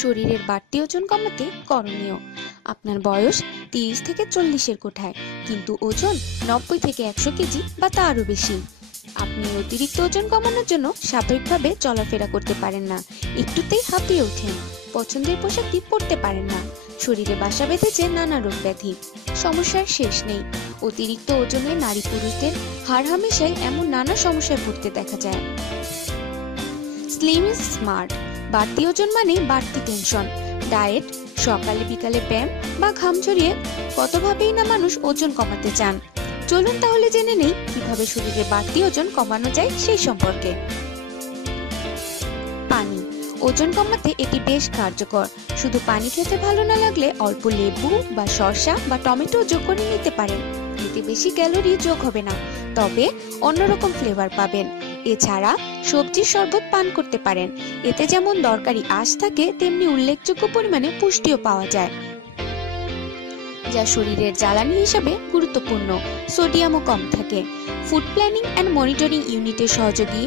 শরীরের বাড়তি ওজন কমাতে করণীয়। আপনার বয়স 30 থেকে 40-এর কোঠায়, কিন্তু ওজন 90 থেকে 100 কেজি বা তারও বেশি। আপনি অতিরিক্ত ওজন কমানোর জন্য স্বাভাবিকভাবে চলাফেরা করতে পারেন না, একটুতেই হাঁপিয়ে ওঠেন, পছন্দের পোশাকটি পরতে পারেন না, শরীরে বাসা বেঁধেছে নানা রোগ ব্যাধি। সমস্যার শেষ নেই। অতিরিক্ত ওজনে নারী পুরুষদের হামেশাই এমন নানা সমস্যায় ভুগতে দেখা যায়। Slim is smart. বাড়তি ওজন মানে বাড়তি টেনশন। ডায়েট, সকালে বিকালে ব্যায়াম বা ঘাম ঝরিয়ে কতভাবেই না মানুষ ওজন কমাতে চান। চলুন তাহলে জেনে নেই কিভাবে শরীরে বাড়তি ওজন কমানো যায় সেই সম্পর্কে। পানি। ওজন কমাতে এটি বেশ কার্যকর। শুধু পানি খেতে ভালো না লাগলে অল্প লেবু বা শসা বা টমেটো যোগ করে নিতে পারেন। এতে বেশি ক্যালোরি যোগ হবে না, তবে অন্যরকম ফ্লেভার পাবেন। এছাড়া সবজির শরবত পান করতে পারেন। এতে যেমন দরকারি আঁশ থাকে, তেমনি উল্লেখযোগ্য পরিমাণে পুষ্টিও পাওয়া যায়, যা শরীরের জ্বালানি হিসাবে গুরুত্বপূর্ণ। সোডিয়ামও কম থাকে। ফুড প্ল্যানিং অ্যান্ড মনিটরিং ইউনিটের সহযোগী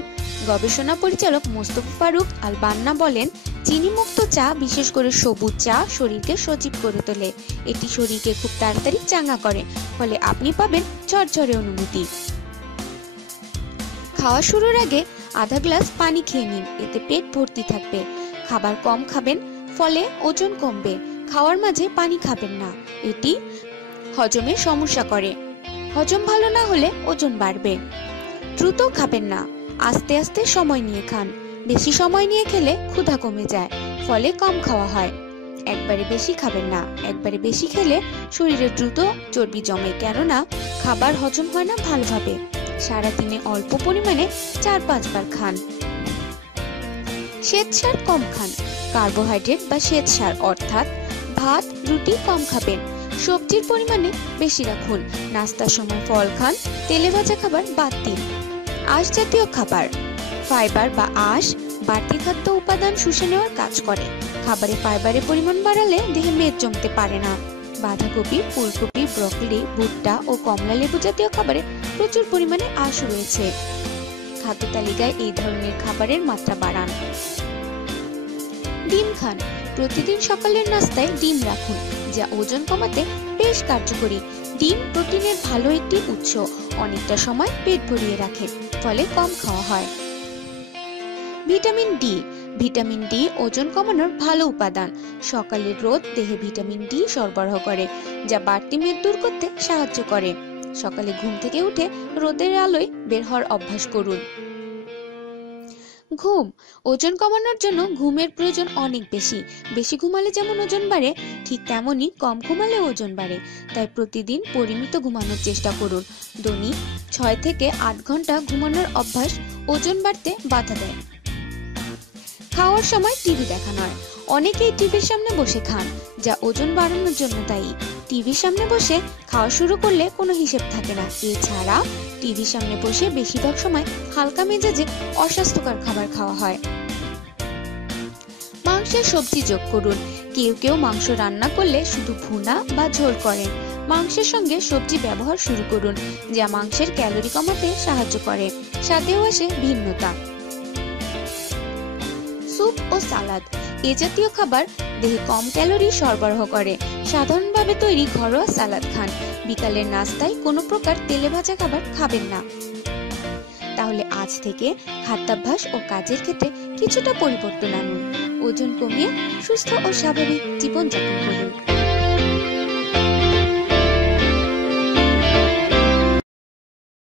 গবেষণা পরিচালক মোস্তফা ফারুক আল বান্না বলেন, চিনিমুক্ত চা, বিশেষ করে সবুজ চা, শরীরকে সজীব করে তোলে। এটি শরীরকে খুব তাড়াতাড়ি চাঙ্গা করে, ফলে আপনি পাবেন ঝরঝরে অনুভূতি। খাওয়া শুরুর আগে আধা গ্লাস পানি খেয়ে নিন, এতে পেট ভর্তি থাকবে। খাবার কম খাবেন, ফলে ওজন কমবে। খাওয়ার মাঝে পানি খাবেন না, এটি হজমের সমস্যা করে। হজম ভালো না হলে ওজন বাড়বে। দ্রুত খাবেন না, আস্তে আস্তে সময় নিয়ে খান। বেশি সময় নিয়ে খেলে ক্ষুধা কমে যায়, ফলে কম খাওয়া হয়। একবারে বেশি খাবেন না, একবারে বেশি খেলে শরীরে দ্রুত চর্বি জমে, কেননা খাবার হজম হয় না ভালোভাবে। সারাদিনে অল্প পরিমাণে 4-5 বার খান। শ্বেতসার কম খান। কার্বোহাইড্রেট বা শ্বেতসার অর্থাৎ ভাত, রুটি কম খাবেন। সবজির পরিমাণে বেশি রাখুন। নাস্তার সময় ফল খান। তেলে ভাজা খাবার বাদ দিন। আঁশ জাতীয় খাবার। ফাইবার বা আঁশ বাড়তি খাদ্য উপাদান শুষে নেওয়ার কাজ করে। খাবারে ফাইবারের পরিমাণ বাড়ালে দেহে মেদ জমতে পারে না। বাঁধাকপি, ফুলকপি, ব্রকলি, ভুট্টা ও কমলা লেবু জাতীয় খাবারে প্রচুর পরিমাণে আঁশ রয়েছে। খাদ্য তালিকায় এই ধরনের খাবারের মাত্রা বাড়ান। ডিম খান। প্রতিদিন সকালের নাস্তায় ডিম রাখুন, যা ওজন কমাতে বেশ কার্যকরী। ডিম প্রোটিনের ভালো একটি উৎস, অনেকটা সময় পেট ভরিয়ে রাখে, ফলে কম খাওয়া হয়। Vitamin D. ভিটামিন ডি ওজন কমানোর ভালো উপাদান। সকালের রোদ দেহে ভিটামিন ডি সরবরাহ করে, যা বাড়তি মেদ দূর করতে সাহায্য করে। সকালে ঘুম থেকে উঠে রোদের আলোয় বের হওয়ার অভ্যাস করুন। ঘুম। ওজন কমানোর জন্য ঘুমের প্রয়োজন অনেক বেশি। বেশি ঘুমালে যেমন ওজন বাড়ে, ঠিক তেমনি কম ঘুমালে ওজন বাড়ে। তাই প্রতিদিন পরিমিত ঘুমানোর চেষ্টা করুন। দৈনিক 6 থেকে 8 ঘন্টা ঘুমানোর অভ্যাস ওজন বাড়তে বাধা দেয়। খাওয়ার সময় টিভি দেখা নয়। অনেকেই টিভির সামনে বসে খান, যা ওজন বাড়ানোর জন্য দায়ী। টিভির সামনে বসে খাওয়া শুরু করলে কোনো হিসেব থাকে না। এছাড়া টিভির সামনে বসে বেশিরভাগ সময় হালকা মেজাজে অস্বাস্থ্যকর খাবার খাওয়া হয়। মাংসের সবজি যোগ করুন। কেউ কেউ মাংস রান্না করলে শুধু ভুনা বা ঝোল করেন। মাংসের সঙ্গে সবজি ব্যবহার শুরু করুন, যা মাংসের ক্যালোরি কমাতে সাহায্য করে। স্বাদেও আসে ভিন্নতা। স্যুপ ও সালাদ। এ জাতীয় খাবার দেহে কম ক্যালোরি সরবরাহ করে। সাধারণভাবে তৈরি ঘরোয়া সালাদ খান। বিকালের নাস্তায় কোনো প্রকার তেলে ভাজা খাবার খাবেন না। তাহলে আজ থেকে খাদ্যাভ্যাস ও কাজের ক্ষেত্রে কিছুটা পরিবর্তন আনুন। ওজন কমিয়ে সুস্থ ও স্বাভাবিক জীবনযাপন করুন।